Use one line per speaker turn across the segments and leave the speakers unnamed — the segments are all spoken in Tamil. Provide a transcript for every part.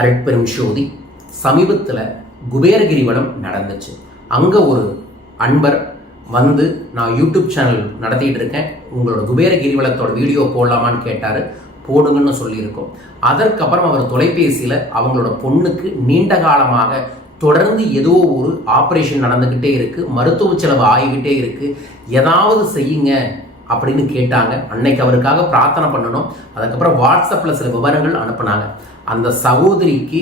அருட்பெரும் ஜோதி சமீபத்தில் குபேரகிரிவனம் நடந்துச்சு. அங்கே ஒரு அன்பர் வந்து நான் யூடியூப் சேனல் நடத்திட்டு இருக்கேன். உங்களோட குபேர கிரிவலத்தோட வீடியோ போடலாமான்னு கேட்டார். போடுங்கன்னு சொல்லியிருக்கோம். அதற்கப்புறம் அவர் தொலைபேசியில் அவங்களோட பொண்ணுக்கு நீண்ட காலமாக தொடர்ந்து ஏதோ ஒரு ஆப்ரேஷன் நடந்துக்கிட்டே இருக்குது மருத்துவ செலவு ஆகிக்கிட்டே இருக்குது ஏதாவது செய்யுங்க. அப்படின்னு கேட்டாங்க. அன்னைக்கு அவருக்காக பிரார்த்தனை பண்ணணும். அதுக்கப்புறம் வாட்ஸ்அப்பில் சில விவரங்கள் அனுப்புனாங்க. அந்த சகோதரிக்கு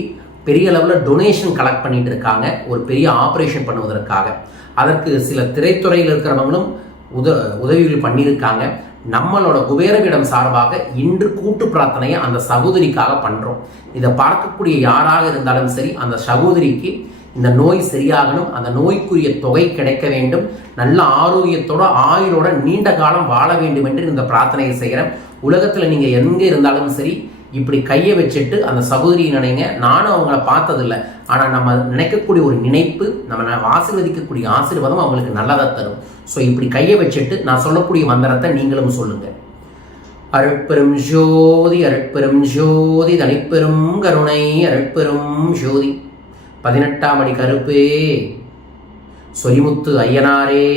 பெரிய அளவில் டொனேஷன் கலெக்ட் பண்ணிட்டு இருக்காங்க. ஒரு பெரிய ஆப்ரேஷன் பண்ணுவதற்காக. அதற்கு சில திரைத்துறையில் இருக்கிறவங்களும் உத உதவிகள் பண்ணியிருக்காங்க. நம்மளோட குபேரவிடம் சார்பாக இன்று கூட்டு பிரார்த்தனையை அந்த சகோதரிக்காக பண்ணுறோம் இதை பார்க்கக்கூடிய யாராக இருந்தாலும் சரி அந்த சகோதரிக்கு இந்த நோய் சரியாகணும் அந்த நோய்க்குரிய தொகை கிடைக்க வேண்டும். நல்ல ஆரோக்கியத்தோட ஆயுளோட நீண்ட காலம் வாழ வேண்டும் என்று இந்த பிரார்த்தனையை செய்கிறேன். உலகத்தில் நீங்கள் எங்கே இருந்தாலும் சரி இப்படி கையை வச்சுட்டு அந்த சகோதரியை நினைங்க நானும் அவங்கள பார்த்ததில்ல. ஆனால் நம்ம நினைக்கக்கூடிய ஒரு நினைப்பு நம்ம ஆசீர்வதிக்கக்கூடிய ஆசீர்வாதம் அவங்களுக்கு நல்லதாக தரும். ஸோ இப்படி கையை வச்சுட்டு நான் சொல்லக்கூடிய மந்திரத்தை நீங்களும் சொல்லுங்கள் அருட்பெரும் ஜோதி அருட்பெரும் ஜோதி தனிப்பெரும் கருணை அருட்பெரும் ஜோதி. பதினெட்டாம் அடி கருப்பே. சொரிமுத்து ஐயனாரே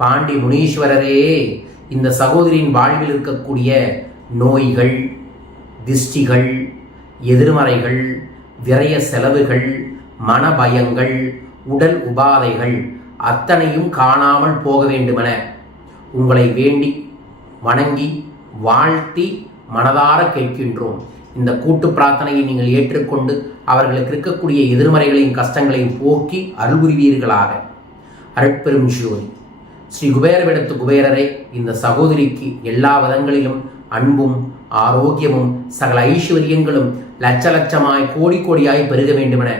பாண்டி முனீஸ்வரரே இந்த சகோதரியின் வாழ்வில் இருக்கக்கூடிய நோய்கள் திஷ்டிகள் எதிர்மறைகள் விரய செலவுகள் மனபயங்கள் உடல் உபாதைகள் அத்தனையும் காணாமல் போக வேண்டுமென உங்களை வேண்டி வணங்கி வாழ்த்தி மனதார கேட்கின்றோம். இந்த கூட்டு பிரார்த்தனையை நீங்கள் ஏற்றுக்கொண்டு அவர்களுக்கு இருக்கக்கூடிய எதிர்மறைகளையும் கஷ்டங்களையும் போக்கி அருள்புரிவீர்களாக. அருட்பெரும் ஜோதி ஸ்ரீ குபேரவிடத்து குபேரரை இந்த சகோதரிக்கு எல்லா விதங்களிலும் அன்பும் ஆரோக்கியமும் சகல ஐஸ்வர்யங்களும் லட்ச லட்சமாய் கோடி கோடியாய் பெருக வேண்டுமென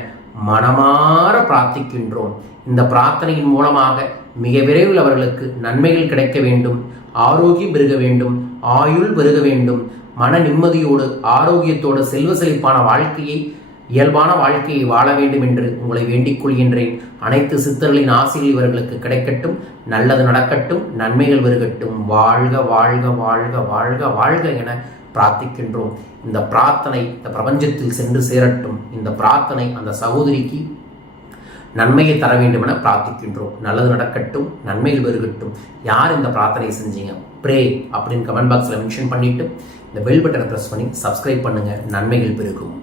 மனமாற பிரார்த்திக்கின்றோம். இந்த பிரார்த்தனையின் மூலமாக மிக விரைவில் அவர்களுக்கு நன்மைகள் கிடைக்க வேண்டும் ஆரோக்கியம் பெருக வேண்டும் ஆயுள் பெருக வேண்டும் மன நிம்மதியோடு ஆரோக்கியத்தோடு செல்வ செழிப்பான வாழ்க்கையை இயல்பான வாழ்க்கையை வாழ வேண்டும் என்று உங்களை வேண்டிக் கொள்கின்றேன். அனைத்து சித்தர்களின் ஆசிரியர் இவர்களுக்கு கிடைக்கட்டும் நல்லது நடக்கட்டும் நன்மைகள் வருகட்டும் வாழ்க வாழ்க வாழ்க வாழ்க வாழ்க என பிரார்த்திக்கின்றோம். இந்த பிரார்த்தனை இந்த பிரபஞ்சத்தில் சென்று சேரட்டும். இந்த பிரார்த்தனை அந்த சகோதரிக்கு நன்மையை தர வேண்டும் என பிரார்த்திக்கின்றோம். நல்லது நடக்கட்டும் நன்மைகள் பெருகட்டும். யார் இந்த பிரார்த்தனை செஞ்சீங்க? ப்ரே அப்படின்னு கமெண்ட் பாக்ஸில் மென்ஷன் பண்ணிவிட்டு இந்த பெல் பட்டனை ப்ரெஸ் பண்ணி சப்ஸ்கிரைப் பண்ணுங்கள் நன்மைகள் பெருகும்.